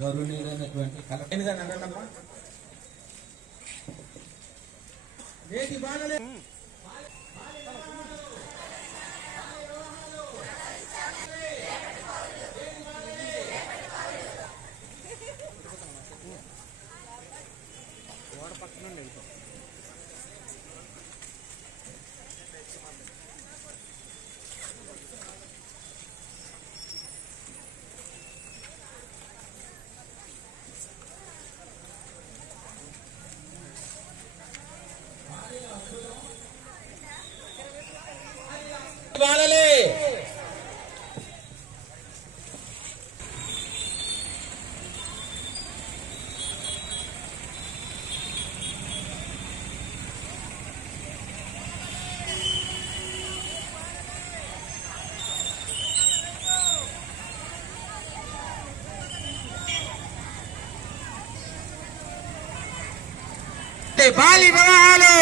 గౌరవనీయులైనటువంటి నేటి బాలలే బాలలే బాల్య వివాహాలు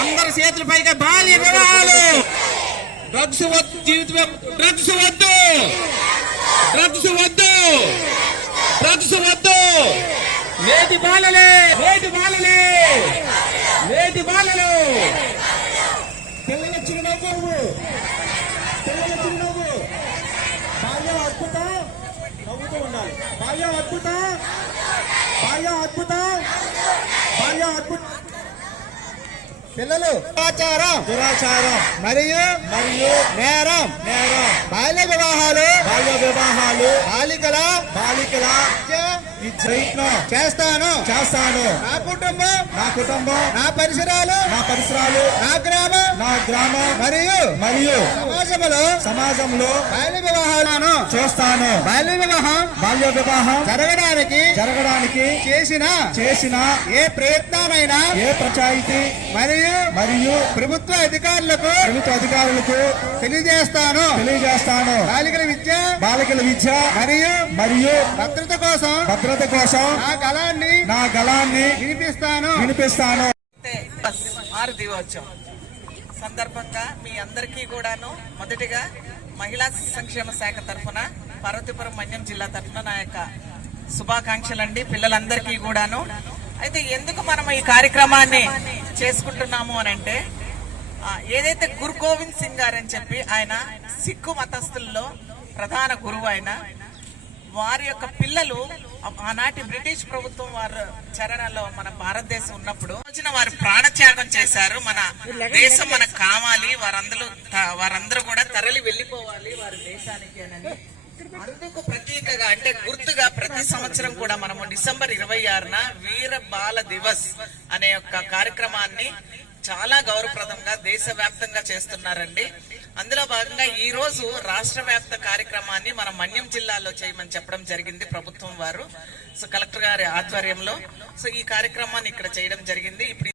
అందరి చేతుల పైగా బాల్య వివాహాలు డ్రగ్స్ వద్దు జీవితం డ్రగ్స్ వద్దు డ్రగ్స్ వద్దు డ్రగ్స్ వద్దు నేటి బాలలే నేటి బాలలే నేటి బాలలు పిల్లల చిరునవ్వు పిల్లల చిరునవ్వు బాల్యం అద్భుతం నవ్వుతూ ఉండాలి బాల్యం అద్భుతం బాల్యం అద్భుతం బాల్యం అద్భుతం పిల్లలు దురాచారం మరియు నేరం బాల్య వివాహాలు బాలికల చేస్తాను నా కుటుంబం నా పరిసరాలు నా గ్రామం మరియు సమాజంలో బాల్య వివాహాలను చూస్తాను బాల్య వివాహం జరగడానికి చేసిన ఏ ప్రయత్నానైనా ఏ పంచాయతీ మరియు ప్రభుత్వ అధికారులకు తెలియజేస్తాను బాలికల విద్య మరియు భద్రత కోసం నా గళాన్ని వినిపిస్తాను దినోత్సవం సందర్భంగా మీ అందరికీ కూడాను మొదటిగా మహిళా సంక్షేమ శాఖ తరఫున పార్వతీపురం మన్యం జిల్లా తరఫున నా యొక్క శుభాకాంక్షలండి పిల్లలందరికీ కూడాను. అయితే ఎందుకు మనం ఈ కార్యక్రమాన్ని చేసుకుంటున్నాము అని అంటే ఏదైతే గురు గోవింద్ సింగ్ గారు అని చెప్పి ఆయన సిక్కు మతస్థుల్లో ప్రధాన గురువు ఆయన వారి యొక్క పిల్లలు ఆనాటి బ్రిటిష్ ప్రభుత్వం వారి చరణలో మన భారతదేశం ఉన్నప్పుడు వారు ప్రాణత్యాగం చేశారు. మన దేశం మనకు కావాలి, వారందరూ కూడా తరలి వెళ్లిపోవాలి వారి దేశానికి అని అందుకు ప్రత్యేకగా అంటే గుర్తుగా ప్రతి సంవత్సరం కూడా మనము డిసెంబర్ 26న వీర బాల దివస్ అనే ఒక కార్యక్రమాన్ని చాలా గౌరవప్రదంగా దేశవ్యాప్తంగా చేస్తున్నారండి. అందులో భాగంగా ఈ రోజు రాష్ట్ర వ్యాప్త కార్యక్రమాన్ని మన మన్యం జిల్లాలో చేయమని చెప్పడం జరిగింది ప్రభుత్వం వారు. సో కలెక్టర్ గారి ఆధ్వర్యంలో సో ఈ కార్యక్రమాన్ని ఇక్కడ చేయడం జరిగింది. ఇప్పుడు